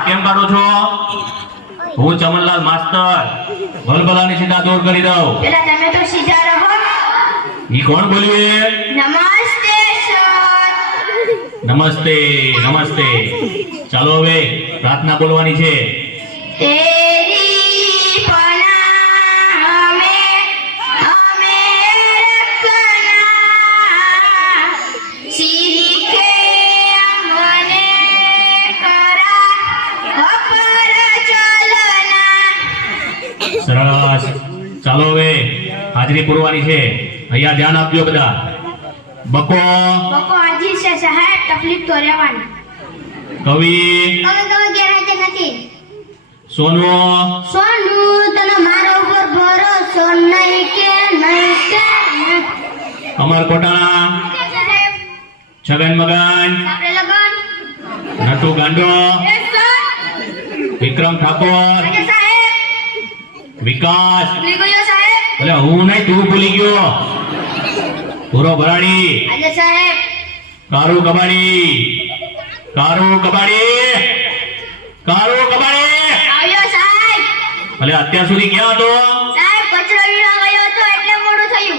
દાંત કેમ કાઢો છો? હું ચમનલાલ માસ્તર ભલભલાની સીધા દૂર કરી દઉં. પેલા તમે તો સીધા રહો. ઈ કોણ બોલ્યું? નમસ્તે સર. નમસ્તે નમસ્તે. ચાલો હવે પ્રાર્થના બોલવાની છે. તેરી પના અમે રખના શીખે અમને કરા અપર ચલના. સરસ. ચાલો હવે હાજરી પૂરવાની છે. અહીંયા ધ્યાન આપજો બધા. બકો બકો હાજી છે સાહેબ. તકલીફ તો રહેવાની. કવિ હવે ગેરહાજર નથી. સોનુ સોનું તને મારો ઉપર ભરોસો નહીં કે નહીં કે અમર કોટાણા સાહેબ. છગન મગન આપણે લગન. નટુ ગાંડો યસ સર. વિક્રમ ઠાકોર આજે સાહેબ. વિકાસ. ભૂલી ગયો સાહેબ. એટલે હું નહીં તું ભૂલી ગયો. પૂરો ભરાડી આજે સાહેબ. કારુ કબાડી કારુ કબાડી કારુ કબાડી. આવ્યો સાહેબ. એટલે અત્યાર સુધી ક્યાં હતો? સાહેબ કચરો વીણવા ગયો હતો એટલે મોડું થયું.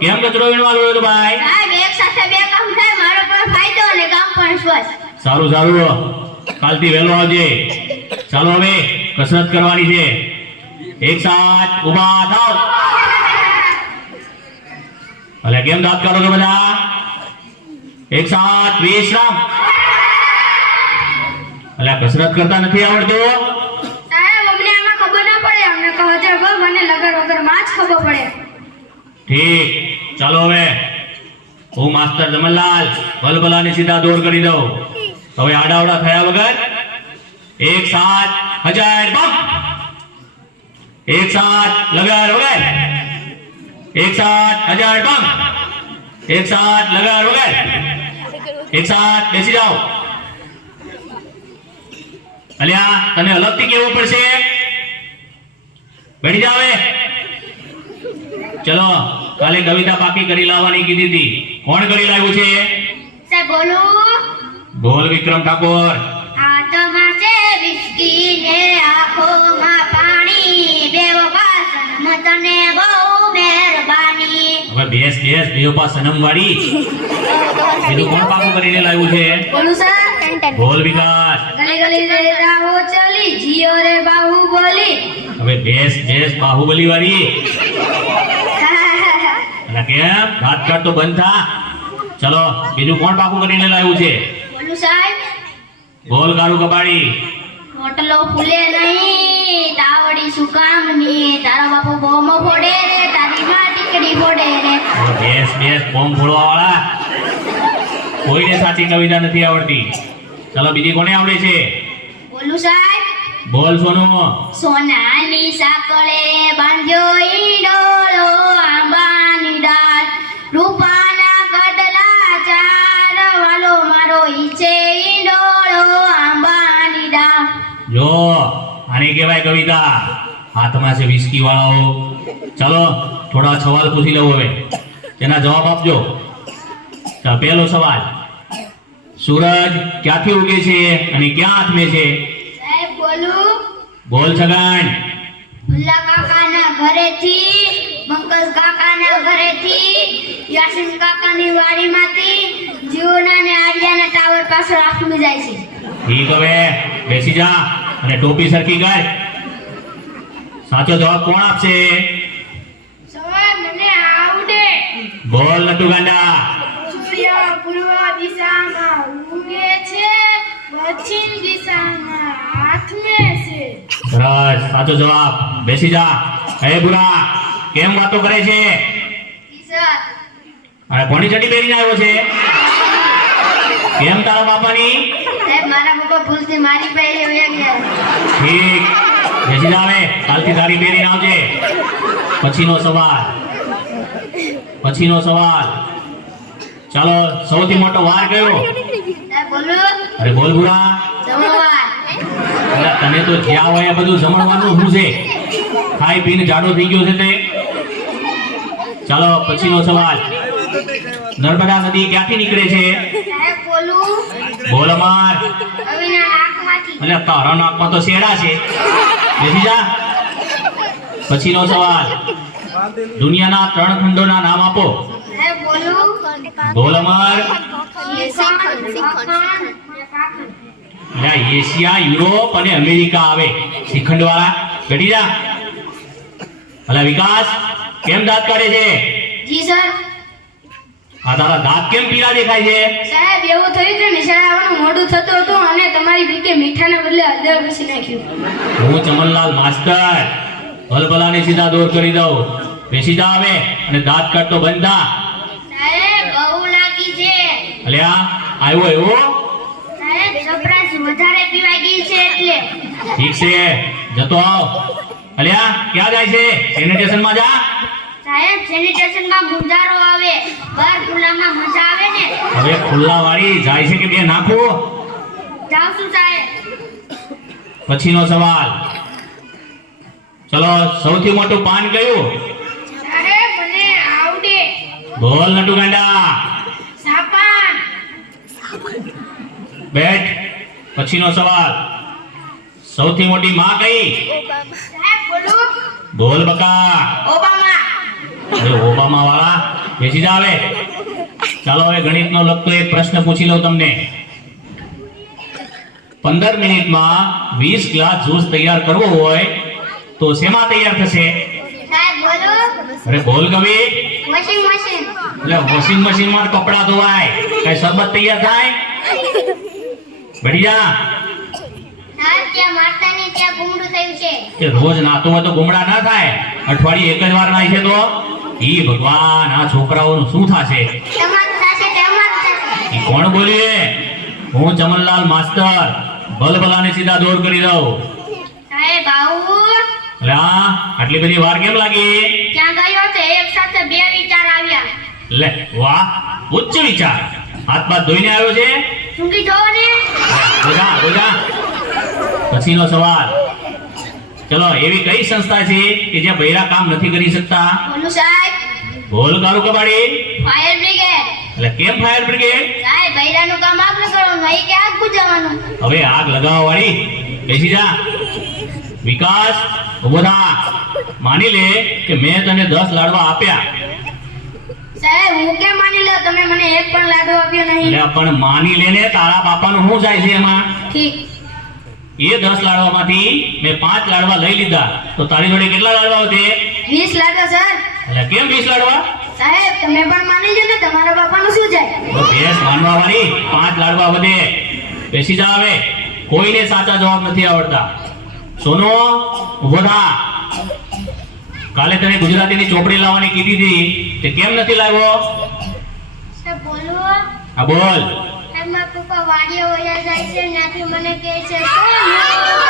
કેમ કચરો વીણવા ગયો હતો ભાઈ? સાહેબ એક સાથે બે કામ થાય. મારો પણ ફાયદો અને કામ પણ સ્વસ્થ. સારું સારું. કાલથી વહેલો આવજે. ચાલો હવે કસરત કરવાની છે. એક સાથ ઊભા થાવ. ભલે કેમ દાંત કાઢો છો બધા? એક સાથ વિશ્રામ. એટલે કસરત કરતા નથી આવડતું? સાહેબ અમને આમાં ખબર ના પડે. અમને કહો છો મને લગર વગર માં જ ખબર પડે. ઠીક. ચાલો હવે હું માસ્ટર જમનલાલ ભલભલાને સીધા દોર કરી દઉં. હવે આડાવડા થયા વગર એક સાથ હજાર બમ. એક સાથ લગાર વગર. એક સાથ હજાર બમ. એક સાથ લગાર વગર. એક સાથ બેસી જાઓ. અલ્યા તને અલગથી કેવું પડશે. બેઠી જાવ. ચલો કાલે કવિતા પાકી કરી લાવવાની કીધી હતી. કોણ કરી લાવ્યું છે? સાહેબ બોલું. બોલ વિક્રમ ઠાકોર. હાથમાં છે વિસ્કી ને આંખોમાં પાણી. બેવ પાસન તને બહુ મહેરબાની. હવે બેસ બેસ બેવપા સનમ વાળી. બીજું કોણ પાકું કરીને લાવ્યું છે? બોલું સર. બોલ વિકાસ. ગલી ગલી રે રાહો ચલી જીઓ રે બાહુબલી. હવે બેસ બેસ બાહુબલી વાળી. એટલે કેમ દાંત કાઢ તો બંધ થા. ચલો બીજું કોણ પાકું કરીને લાવ્યું છે? બોલું સાહેબ. બોલ કારું કબાડી. હોટલો ફૂલે નહીં તાવડી શું કામની. તારો બાપુ બોમો ફોડે રે તારી માં ટીકડી ફોડે રે. હવે બેસ બેસ બોમ્બ ફોડવા વાળા. કોઈને સાચી કવિતા નથી આવડતી. ચલો બીજી કોને આવડે છે? બોલું સાહેબ. બોલ સોનુ. સોનાની સાંકળે બાંધ્યો ઈંડોળો આંબાની ડાળ. રૂપાના કડલા ચાર વાલો મારો ઈચે ઈંડોળો આંબાની ડાળ. જો આને કહેવાય કવિતા. હાથમાં છે વિસ્કી વાળાઓ. ચાલો થોડા સવાલ પૂછી લઉં હવે. તેના જવાબ આપજો. ચાલ પહેલો સવાલ. સૂરજ ક્યાંથી ઉગે છે અને ક્યાં આથમે છે? સાહેબ બોલું. બોલ છગન. ભુલ્લા કાકાના ઘરેથી પંકજ કાકાના ઘરેથી યાસીન કાકાની વાડીમાંથી જીવના ને આર્યાના ટાવર પાસે આખમી જાય છે. ઠીક. હવે બેસી જા અને ટોપી સરખી કર. સાચો જવાબ કોણ આપશે? સવાર મને આવડે. બોલ નટુ ગાંડા. સૂર્ય પૂર્વ દિશામાં ઉગે છે પશ્ચિમ દિશામાં આથમે છે. સરસ. સાચો જવાબ. બેસી જા. હે બુરા કેમ વાતો કરે છે? સર અને કોની ચડી પહેરીને આવ્યો છે? કેમ તારા બાપાની? સાહેબ મારા પપ્પા ભૂલથી મારી પાસે વયા ગયા. ઠીક. બેસી જા. હવે કાલથી સારી પહેરીને આવજે. પછીનો સવાલ. પછીનો સવાલ. ચાલો સૌથી મોટો વાર કયો? સાહેબ બોલું. અરે બોલ બુરા. જમણવાર. અરે તને તો જ્યાં હોય એ બધું જમણવાનું શું છે? ખાઈ પીને જાડો થઈ ગયો છે તે. ચાલો પછીનો સવાલ. નર્મદા નદી ક્યાંથી નીકળે છે? સાહેબ બોલું. બોલ અમાર. અવિના નાકમાંથી. એટલે તારા નાકમાં તો શેડા છે. બેસી જા. પછીનો સવાલ, દુનિયાના 3 ખંડોના નામ આપો. સાહેબ બોલું. બોલ અમર. શ્રીખંડ, કાકાન, એટલે એશિયા, યુરોપ અને અમેરિકા આવે શ્રીખંડ વાળા. બેઠી જા. અલા વિકાસ, કેમ દાંત કાઢે છે? જી સર. આ તારા દાંત કેમ પીળા દેખાય છે? સાહેબ એવું થયું કે નિશાળે આવવાનું મોડું થતું હતું અને તમારી બીકે મીઠાને બદલે હળદર ઘસી નાખ્યું. હું ચમનલાલ માસ્ટર ભલભલાને સીધા દૂર કરી દઉં. બેસી જા હવે અને દાંત કાઢતો બંધ થા. સાહેબ બહુ લાગી છે. અલ્યા આવ્યો એવો? સાહેબ સપ્રાઈઝ વધારે પીવાઈ ગઈ છે એટલે. ઠીક છે, જતો આવ. અલ્યા ક્યાં જાય છે? સેનિટેશનમાં જા. સાહેબ સેનિટેશનમાં ગુંજારો આવે, બહાર ખુલ્લામાં મજા આવે ને. હવે ખુલ્લા વાળી જાય છે કે બે નાખું? જાઉં છું સાહેબ. પછીનો સવાલ, ચલો સૌથી મોટું પાન કયું? સાહેબ મને આવડે. બોલ નટુ ગાંડા. સાપાન. બેઠ. પછીનો સવાલ, સૌથી મોટી માં કઈ? સાહેબ બોલું. બોલ બકા. ઓબામા. અરે ઓબામા વાળા, બેસી જા હવે. ચાલો હવે ગણિતનો લગતો એક પ્રશ્ન પૂછી લઉં તમને. 15 મિનિટમાં 20 ગ્લાસ જ્યુસ તૈયાર કરવો હોય તો શેમાં તૈયાર થશે? સાહેબ બોલું. અરે બોલ કવિ. Washing machine. એટલે વોશિંગ મશીનમાં કપડા ધોવાય, કઈ શરબત તૈયાર થાય? બેઠી જા. સાહેબ ત્યાં મારતા ને ત્યાં ગુમડું થયું છે. કે રોજ નાતો હોય તો ગુમડા ના થાય, અઠવાડિયે એક જ વાર નાય છે તો? ઈ ભગવાન, આ છોકરાઓનું શું થાશે? તમારું થશે તે અમારું થશે. ઈ કોણ બોલ્યું? હું ચમનલાલ માસ્ટર ભલભલાને સીધા દૂર કરી દઉં. સાહેબ આવું. એટલે આટલી બધી વાર કેમ લાગી? ત્યાં ગયો છે એક સાથે 2 વિચાર આવ્યા. લે વાહ, ઉચ્ચ વિચાર. હાથ પાથ ધોઈને આવ્યો છે? સૂંઘી જોવો ને. બોજા બોજા. પછીનો સવાલ, ચલો એવી કઈ સંસ્થા છે કે જ્યાં બૈરા કામ નથી કરી શકતા? બોલું સાહેબ. બોલ કારું કબાડી. Fire brigade. એટલે કેમ ફાયર બ્રિગેડ? સાહેબ બૈરાનું કામ આપણે કરવાનું, અહીં કે આગ બુઝાવવાનું. હવે આગ લગાવવા વાળી, બેસી જા. વિકાસ, ઉભો થા. માની લે કે મેં તને 10 લાડવા આપ્યા. સાહેબ હું કેમ માની લો, તમે મને એક પણ લાડવો આપ્યો નહીં. એટલે પણ માની લે ને, તારા બાપાનું શું જાય છે એમાં? ઠીક. એ 10 લાડવામાંથી મેં 5 લાડવા લઈ લીધા તો તારી જોડે કેટલા લાડવા વધે? 20 લાડવા સર. એટલે કેમ 20 લાડવા? સાહેબ તમે પણ માની લો ને, તમારા બાપાનું શું જાય? તો બેસ માનવા વાળી, 5 લાડવા વધે. બેસી જા હવે. કોઈને સાચા જવાબ નથી આવડતા. સોનો, ઉભો થા. કાલે તને ગુજરાતીની ચોપડી લાવવાની કીધી હતી, તે કેમ નથી લાવ્યો? સાહેબ બોલું. હા બોલ. સાહેબ મારા પપ્પા વાડીએ વયા જાય છે, ત્યાંથી મને કહે છે સોનું